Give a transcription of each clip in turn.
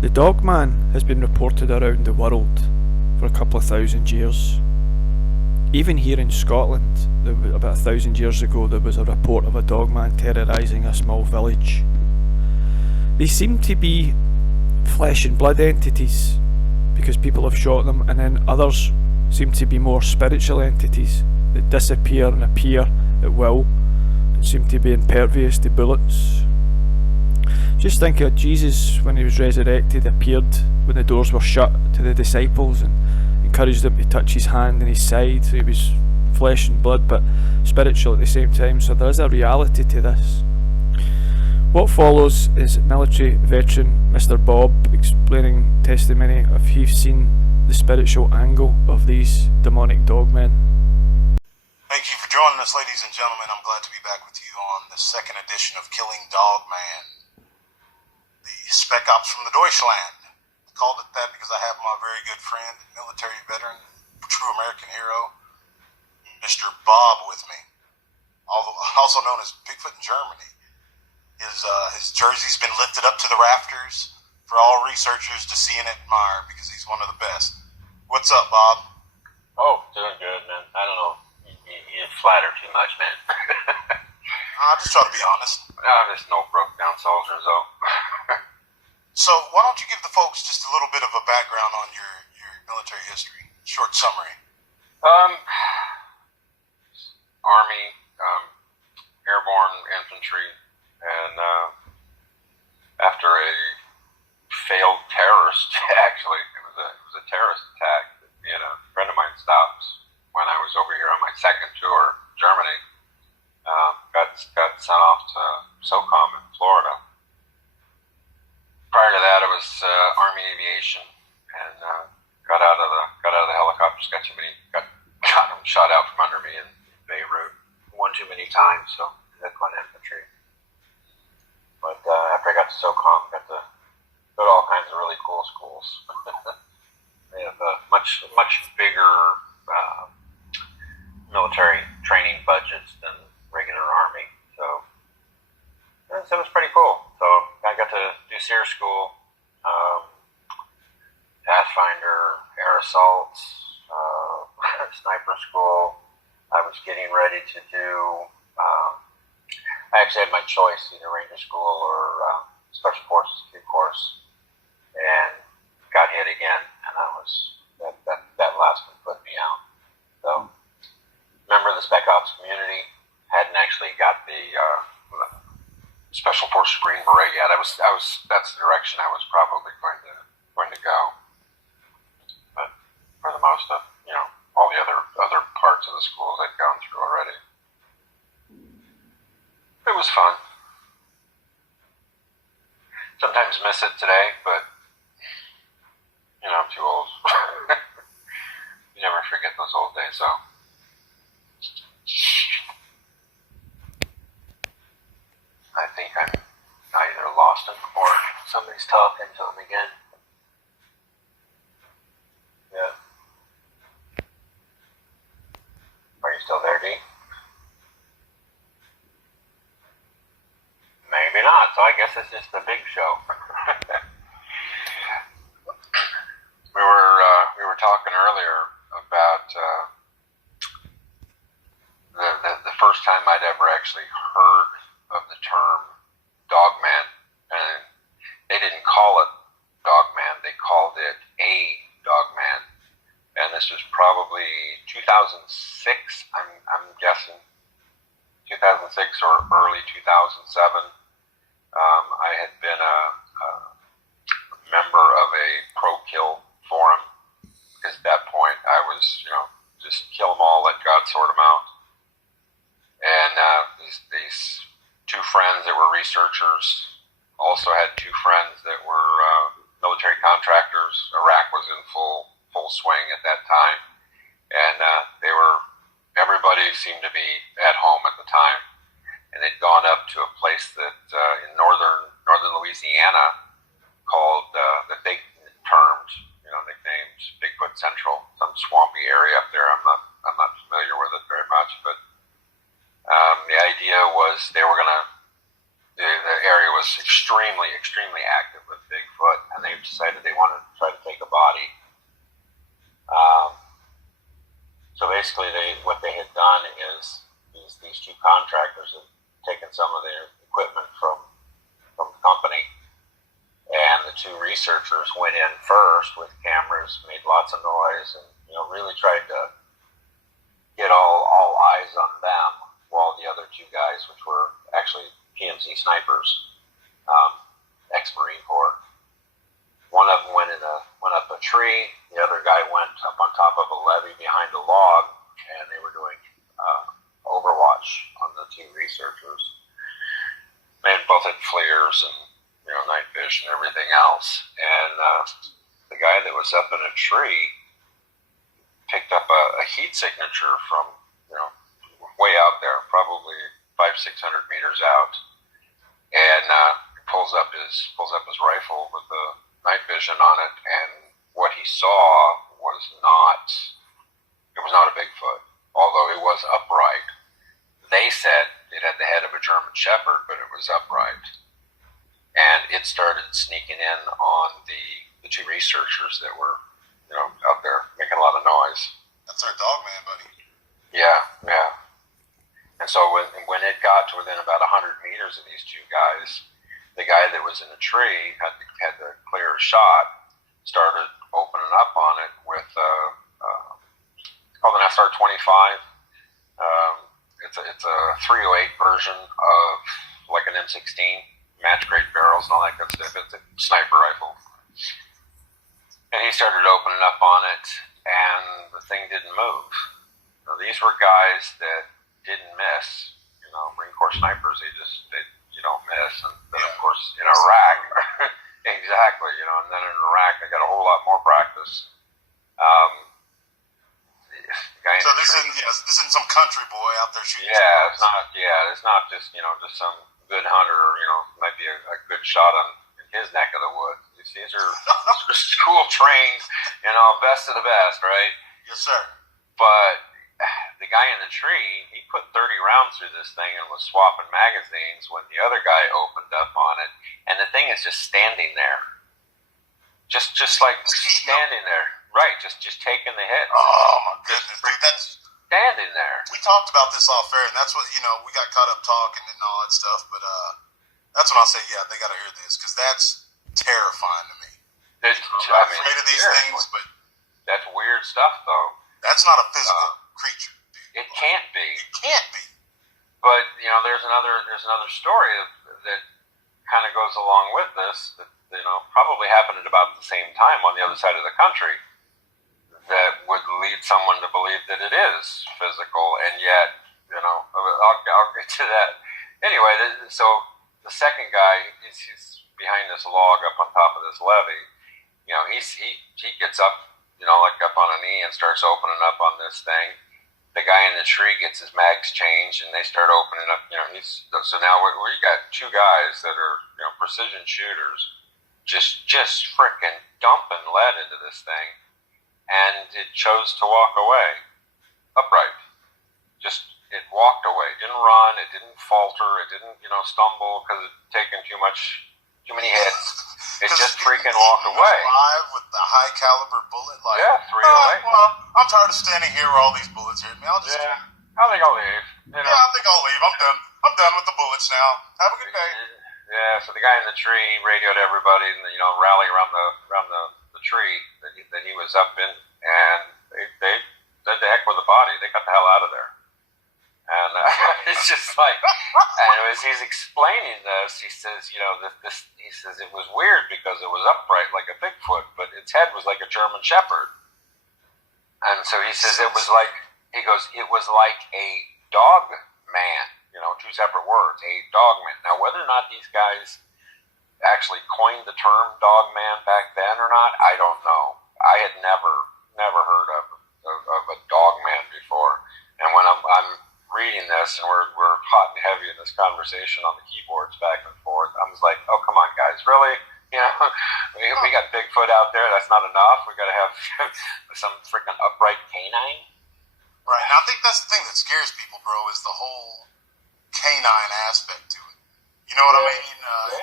The Dogman has been reported around the world for a couple of thousand years. Even here in Scotland, about 1,000 years ago, there was a report of a dogman terrorising a small village. They seem to be flesh and blood entities because people have shot them, and then others seem to be more spiritual entities that disappear and appear at will and seem to be impervious to bullets. Just think of Jesus when he was resurrected, appeared when the doors were shut to the disciples and encouraged them to touch his hand and his side. So he was flesh and blood but spiritual at the same time, so there is a reality to this. What follows is military veteran Mr. Bob explaining testimony if he's seen the spiritual angle of these demonic dogmen. Thank you for joining us, ladies and gentlemen. I'm glad to be back with you on the second edition of Killing Dogman, the Spec Ops from the Deutschland. I called it that because I have my very good friend, military veteran, true American hero, Mr. Bob with me, also known as Bigfoot in Germany. His jersey's been lifted up to the rafters for all researchers to see and admire because he's one of the best. What's up, Bob? Oh, doing good, man. I don't know. You flatter too much, man. I just try to be honest. I'm just no broke down soldier, though. So why don't you give the folks just a little bit of a background on your military history? Short summary. Army, airborne infantry, and after a failed terrorist, actually, it was a terrorist attack that me and a friend of mine stopped when I was over here on my second tour, Germany. Got sent off to SOCOM in Florida. Prior to that, it was Army aviation, and got out of the helicopters. Got shot out from under me in Beirut one too many times. So that's on infantry. But after I got to SOCOM, got to go to all kinds of really cool schools. They have much bigger military training budgets than regular Army. So it was pretty cool. So I got to do SEER school, Pathfinder, air assaults, sniper school. I was getting ready to do, I actually had my choice, either Ranger School or Special Forces course, and got hit again, and that last one put me out. So, member of the Spec Ops community, hadn't actually got the Special Forces Green Beret yet. That's the direction I was probably going to go. But for the most of, all the other parts of the schools I'd gone through already. It was fun. Sometimes miss it today, but I'm too old. You never forget those old days, so. I think I either lost him or somebody's talking to him again. Yeah. Are you still there, D? Maybe not, so I guess it's just a big show. We were talking earlier about the first time I'd ever actually heard of the term Dogman, and they didn't call it Dogman, they called it a Dogman, and this was probably 2006, I'm guessing, 2006 or early 2007. I had been a member of a pro-kill forum, because at that point I was, just kill them all, let God sort them out. And these two friends that were researchers also had two friends that were military contractors. Iraq was in full swing at that time, and everybody seemed to be at home at the time, and they'd gone up to a place that in northern Louisiana called that they termed, nicknames Bigfoot Central, some swampy area up there. I'm not familiar with it very much, but the idea was the area was extremely active with Bigfoot, and they decided they wanted to try to take a body. So basically, what they had done is these two contractors had taken some of their equipment from the company, and the two researchers went in first with cameras, made lots of noise, and really tried to get all eyes on them, while the other two guys, which were actually PMC snipers, ex-Marine Corps. One of them went up a tree. The other guy went up on top of a levee behind a log, and they were doing overwatch on the two researchers. They both had flares and night vision and everything else. And the guy that was up in a tree picked up a heat signature from way out there, probably 500-600 meters out, and pulls up his rifle with the night vision on it, and what he saw was not a Bigfoot, although it was upright. They said it had the head of a German Shepherd, but it was upright, and it started sneaking in on the two researchers that were out there making a lot of noise. That's our Dogman, buddy. Yeah. And so when it got to within about 100 meters of these two guys, the guy that was in the tree had the clear shot, started opening up on it with called an SR-25. It's a 308 version of like an M16, match grade barrels and all that good stuff. It's a sniper rifle. And he started opening up on it, and the thing didn't move. Now, these were guys that didn't miss. Marine Corps snipers, you don't miss. And then, of course, in Iraq, exactly, and then in Iraq, they got a whole lot more practice. So this isn't some country boy out there shooting. Yeah, it's not. Yeah, it's not just just some good hunter. Might be a good shot on his neck of the woods. These are school trained, best of the best, right? Yes, sir. But the guy in the tree, he put 30 rounds through this thing and was swapping magazines when the other guy opened up on it, and the thing is just standing there, just like standing there, right? Just taking the hit. Oh my goodness, dude, that's standing there. We talked about this off air, and that's what we got caught up talking and all that stuff. But that's when I say, yeah, they got to hear this, because that's terrifying to me. I'm afraid of these things, but that's weird stuff, though. That's not a physical creature, dude. It can't be. It can't be. But there's another story that kind of goes along with this that probably happened at about the same time on the other side of the country, that would lead someone to believe that it is physical, and yet I'll get to that. Anyway, so the second guy, he's behind this log up on top of this levee. He gets up, like up on a knee, and starts opening up on this thing. The guy in the tree gets his mags changed, and they start opening up. So now we got two guys that are precision shooters, just frickin' dumping lead into this thing, and it chose to walk away upright. It walked away. It didn't run. It didn't falter. It didn't stumble because it taken too many hits. It just freaking walked away. Alive with the high caliber bullet, like 308. Well, I'm tired of standing here where all these bullets hit me. I think I'll leave. Yeah, I think I'll leave. I'm done. I'm done with the bullets now. Have a good day. Yeah. So the guy in the tree radioed everybody, and rally around the tree that he was up in, and they said the heck with the body. They got the hell out of there. And it's just like, and as he's explaining this, he says, he says it was weird because it was upright like a Bigfoot, but its head was like a German Shepherd. And so he says it was like a dog man, two separate words, a dogman. Now, whether or not these guys actually coined the term dogman back then or not, I don't know. I had never heard of a dogman before. And when I'm reading this, and we're hot and heavy in this conversation on the keyboards back and forth, I was like, oh, come on, guys, really? We got Bigfoot out there. That's not enough. We got to have some freaking upright canine. Right, and I think that's the thing that scares people, bro, is the whole canine aspect to it. You know what I mean?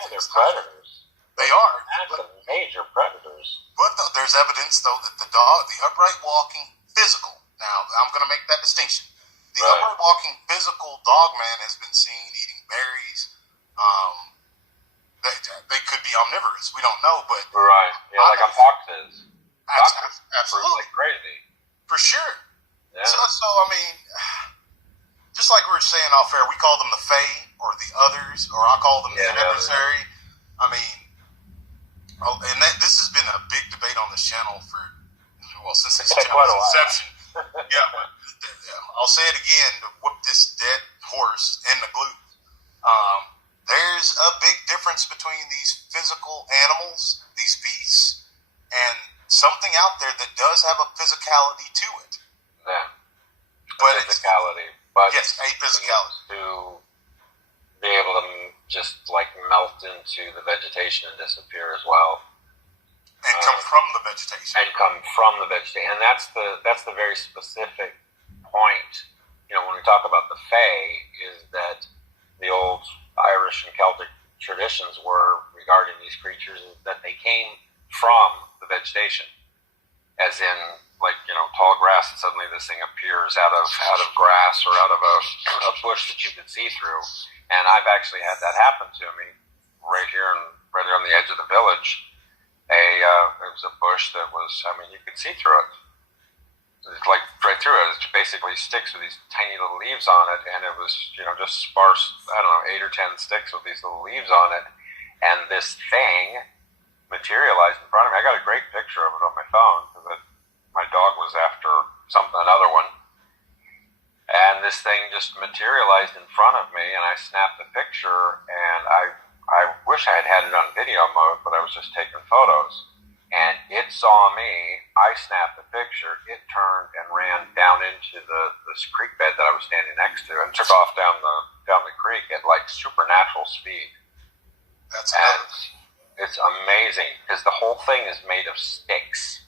They're predators. They are. That's a major predator. is evidence, though, that the upright walking physical, now I'm going to make that distinction. The upright walking physical Dogman has been seen eating berries. They could be omnivorous. We don't know, but like a fox is. Absolutely, like crazy for sure. Yeah. So I mean, just like we were saying off air, we call them the Fae or the others, or I call them the adversary. I mean, and this has been a big debate on this channel since its inception. Yeah, but I'll say it again to whoop this dead horse in the glute. There's a big difference between these physical animals, these beasts, and something out there that does have a physicality to it. Yeah. But physicality. Yes, a physicality. To be able to just like melt into the vegetation and disappear as well. And come from the vegetation. And that's the very specific point. When we talk about the Fae, is that the old Irish and Celtic traditions were regarding these creatures is that they came from the vegetation, as in tall grass, and suddenly this thing appears out of grass or out of a bush that you can see through. And I've actually had that happen to me right here on the edge of the village. It was a bush that was, you could see through it. It's like right through it. It basically sticks with these tiny little leaves on it, and it was, just sparse, 8 or 10 sticks with these little leaves on it. And this thing materialized in front of me. I got a great picture of it on my phone because my dog was after another one. And this thing just materialized in front of me, and I snapped the picture, and I wish I had it on video mode, but I was just taking photos. And it saw me, I snapped the picture, it turned and ran down into this creek bed that I was standing next to and took off down the creek at like supernatural speed. It's amazing because the whole thing is made of sticks.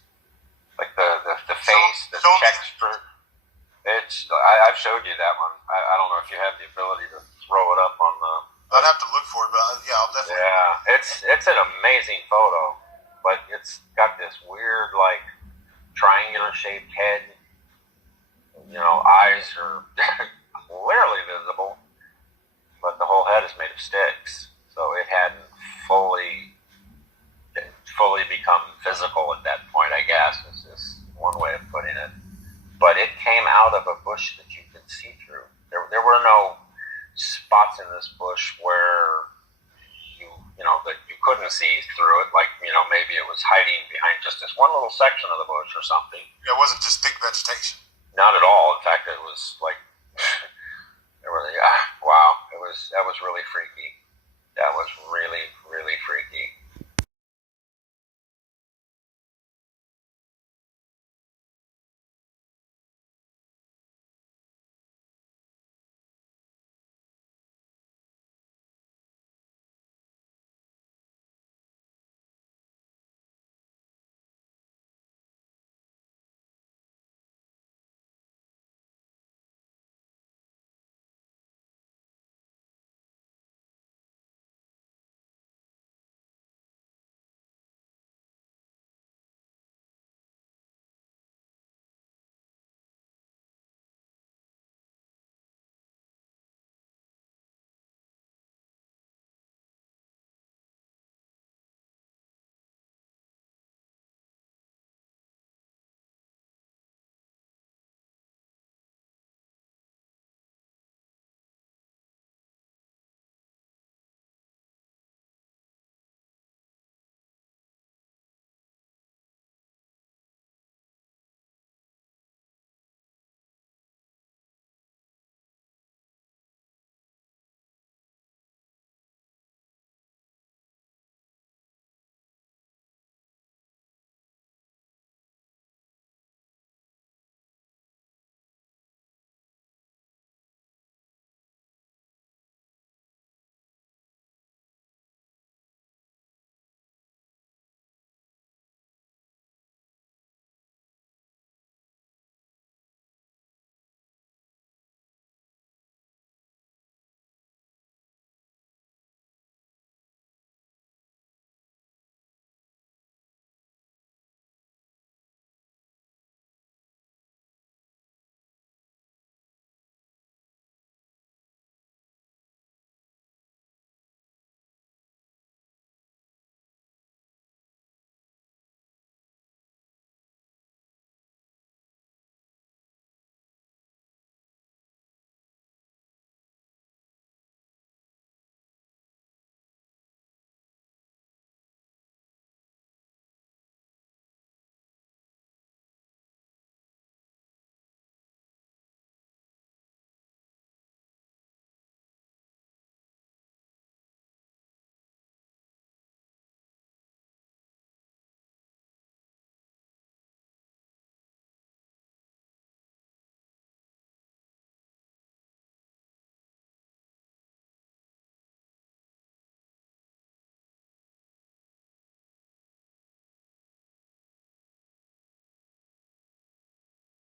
Like the face, the texture. I've showed you that one. I don't know if you have the ability to throw it up on the... I'd have to look for it, but yeah, I'll definitely... Yeah, it's an amazing photo, but it's got this weird, like, triangular-shaped head. Eyes are clearly visible, but the whole head is made of sticks, so it hadn't fully become physical at that point, I guess, is one way of putting it. But it came out of a bush that you could see through. There were no spots in this bush where that you couldn't see through it, like, maybe it was hiding behind just this one little section of the bush or something. It wasn't just thick vegetation. Not at all. In fact, it was like, wow, that was really freaky. That was really, really freaky.